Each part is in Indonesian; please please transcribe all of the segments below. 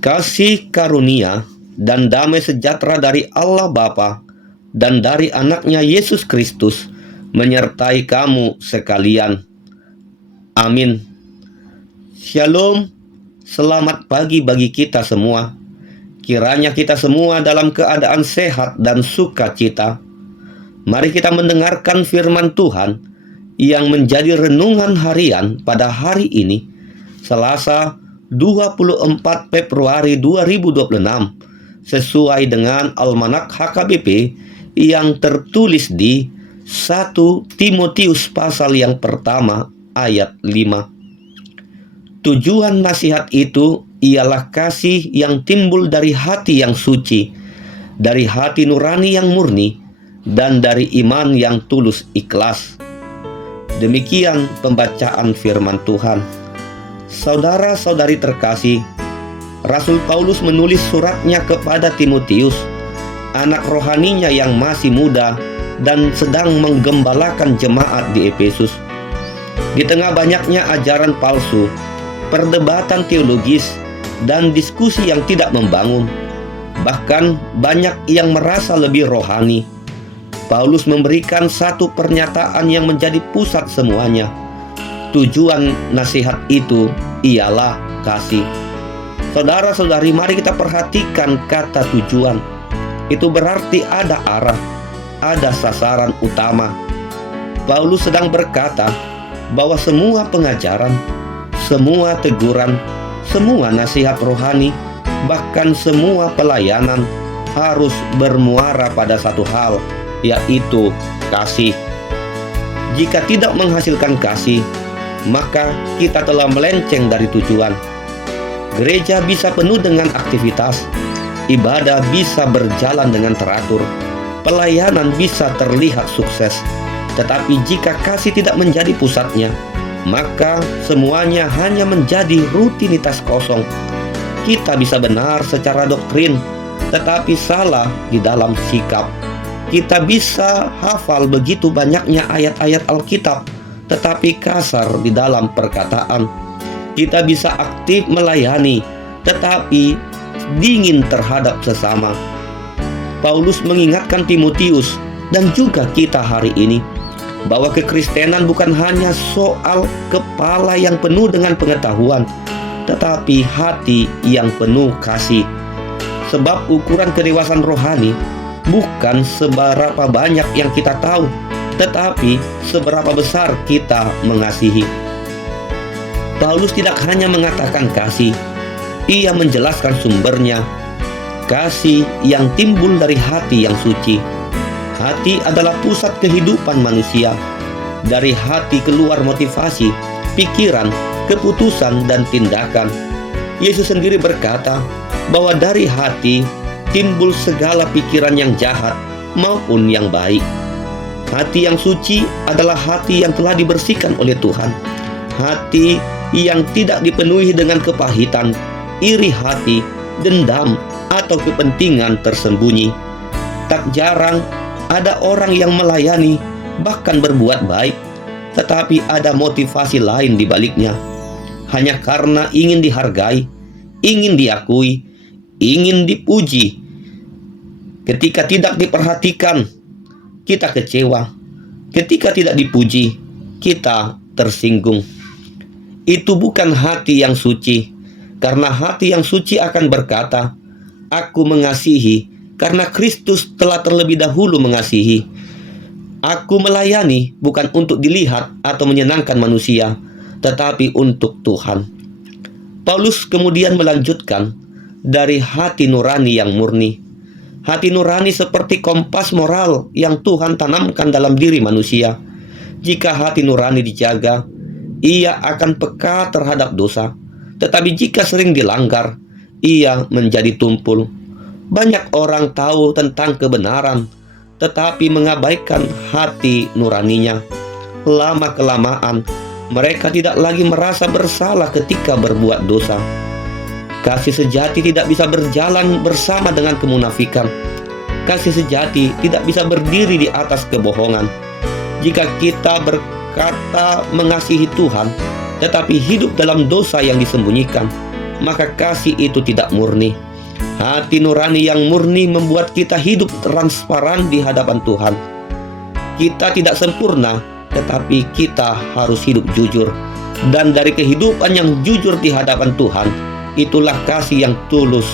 Kasih karunia dan damai sejahtera dari Allah Bapa dan dari anaknya Yesus Kristus menyertai kamu sekalian. Amin. Shalom, selamat pagi bagi kita semua. Kiranya kita semua dalam keadaan sehat dan sukacita. Mari kita mendengarkan firman Tuhan yang menjadi renungan harian pada hari ini, Selasa 24 Februari 2026, sesuai dengan Almanak HKBP yang tertulis di 1 Timotius pasal yang pertama ayat 5. Tujuan nasihat itu ialah kasih yang timbul dari hati yang suci, dari hati nurani yang murni, dan dari iman yang tulus ikhlas. Demikian pembacaan firman Tuhan. Saudara-saudari terkasih, Rasul Paulus menulis suratnya kepada Timotius, anak rohaninya yang masih muda dan sedang menggembalakan jemaat di Efesus. Di tengah banyaknya ajaran palsu, perdebatan teologis, dan diskusi yang tidak membangun, bahkan banyak yang merasa lebih rohani, Paulus memberikan satu pernyataan yang menjadi pusat semuanya. Tujuan nasihat itu ialah kasih. Saudara-saudari, mari kita perhatikan kata tujuan. Itu berarti ada arah, ada sasaran utama. Paulus sedang berkata bahwa semua pengajaran, semua teguran, semua nasihat rohani, bahkan semua pelayanan harus bermuara pada satu hal, yaitu kasih. Jika tidak menghasilkan kasih, maka kita telah melenceng dari tujuan. Gereja bisa penuh dengan aktivitas, ibadah bisa berjalan dengan teratur, pelayanan bisa terlihat sukses. Tetapi jika kasih tidak menjadi pusatnya, maka semuanya hanya menjadi rutinitas kosong. Kita bisa benar secara doktrin, tetapi salah di dalam sikap. Kita bisa hafal begitu banyaknya ayat-ayat Alkitab, tetapi kasar di dalam perkataan. Kita bisa aktif melayani, tetapi dingin terhadap sesama. Paulus mengingatkan Timotius dan juga kita hari ini bahwa kekristenan bukan hanya soal kepala yang penuh dengan pengetahuan, tetapi hati yang penuh kasih. Sebab ukuran kedewasaan rohani bukan seberapa banyak yang kita tahu, tetapi seberapa besar kita mengasihi. Paulus tidak hanya mengatakan kasih, ia menjelaskan sumbernya. Kasih yang timbul dari hati yang suci. Hati adalah pusat kehidupan manusia. Dari hati keluar motivasi, pikiran, keputusan, dan tindakan. Yesus sendiri berkata bahwa dari hati timbul segala pikiran yang jahat maupun yang baik. Hati yang suci adalah hati yang telah dibersihkan oleh Tuhan. Hati yang tidak dipenuhi dengan kepahitan, iri hati, dendam, atau kepentingan tersembunyi. Tak jarang ada orang yang melayani, bahkan berbuat baik, tetapi ada motivasi lain di baliknya. Hanya karena ingin dihargai, ingin diakui, ingin dipuji. Ketika tidak diperhatikan, kita kecewa. Ketika tidak dipuji, kita tersinggung. Itu bukan hati yang suci, karena hati yang suci akan berkata, "Aku mengasihi karena Kristus telah terlebih dahulu mengasihi." Aku melayani bukan untuk dilihat atau menyenangkan manusia, tetapi untuk Tuhan. Paulus kemudian melanjutkan, dari hati nurani yang murni. Hati nurani seperti kompas moral yang Tuhan tanamkan dalam diri manusia. Jika hati nurani dijaga, ia akan peka terhadap dosa. Tetapi jika sering dilanggar, ia menjadi tumpul. Banyak orang tahu tentang kebenaran, tetapi mengabaikan hati nuraninya. Lama-kelamaan, mereka tidak lagi merasa bersalah ketika berbuat dosa. Kasih sejati tidak bisa berjalan bersama dengan kemunafikan. Kasih sejati tidak bisa berdiri di atas kebohongan. Jika kita berkata mengasihi Tuhan, tetapi hidup dalam dosa yang disembunyikan, maka kasih itu tidak murni. Hati nurani yang murni membuat kita hidup transparan di hadapan Tuhan. Kita tidak sempurna, tetapi kita harus hidup jujur. Dan dari kehidupan yang jujur di hadapan Tuhan, itulah kasih yang tulus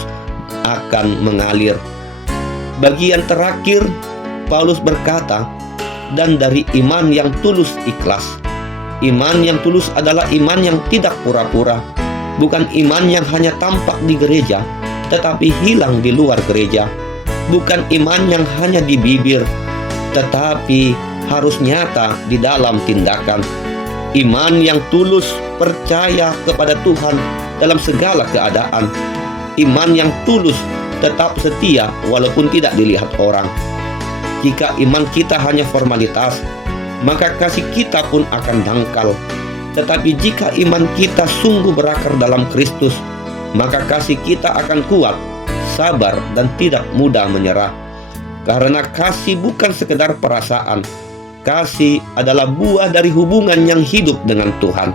akan mengalir. Bagian terakhir, Paulus berkata, dan dari iman yang tulus ikhlas. Iman yang tulus adalah iman yang tidak pura-pura. Bukan iman yang hanya tampak di gereja, tetapi hilang di luar gereja. Bukan iman yang hanya di bibir, tetapi harus nyata di dalam tindakan. Iman yang tulus percaya kepada Tuhan dalam segala keadaan. Iman yang tulus tetap setia walaupun tidak dilihat orang. Jika iman kita hanya formalitas, maka kasih kita pun akan dangkal. Tetapi jika iman kita sungguh berakar dalam Kristus, maka kasih kita akan kuat, sabar, dan tidak mudah menyerah. Karena kasih bukan sekedar perasaan. Kasih adalah buah dari hubungan yang hidup dengan Tuhan.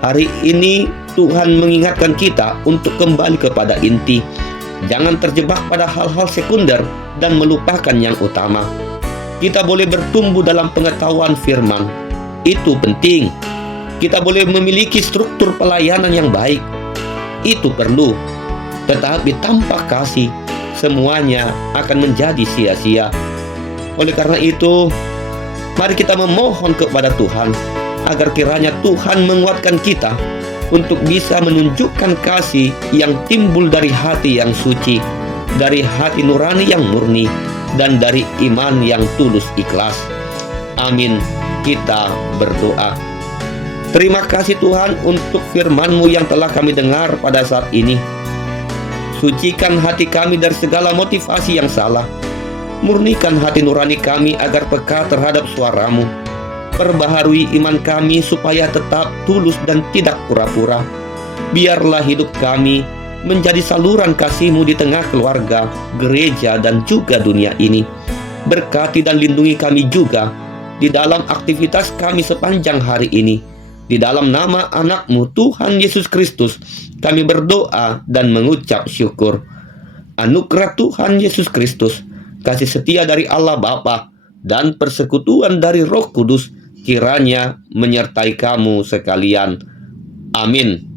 Hari ini Tuhan mengingatkan kita untuk kembali kepada inti. Jangan terjebak pada hal-hal sekunder dan melupakan yang utama. Kita boleh bertumbuh dalam pengetahuan firman. Itu penting. Kita boleh memiliki struktur pelayanan yang baik. Itu perlu. Tetapi tanpa kasih, semuanya akan menjadi sia-sia. Oleh karena itu, mari kita memohon kepada Tuhan agar kiranya Tuhan menguatkan kita untuk bisa menunjukkan kasih yang timbul dari hati yang suci, dari hati nurani yang murni, dan dari iman yang tulus ikhlas. Amin. Kita berdoa. Terima kasih Tuhan untuk firman-Mu yang telah kami dengar pada saat ini. Sucikan hati kami dari segala motivasi yang salah. Murnikan hati nurani kami agar peka terhadap suara-Mu. Perbaharui iman kami supaya tetap tulus dan tidak pura-pura. Biarlah hidup kami menjadi saluran kasih-Mu di tengah keluarga, gereja, dan juga dunia ini. Berkati dan lindungi kami juga di dalam aktivitas kami sepanjang hari ini. Di dalam nama anak-Mu Tuhan Yesus Kristus, kami berdoa dan mengucap syukur. Anugerah Tuhan Yesus Kristus, kasih setia dari Allah Bapa, dan persekutuan dari Roh Kudus kiranya menyertai kamu sekalian. Amin.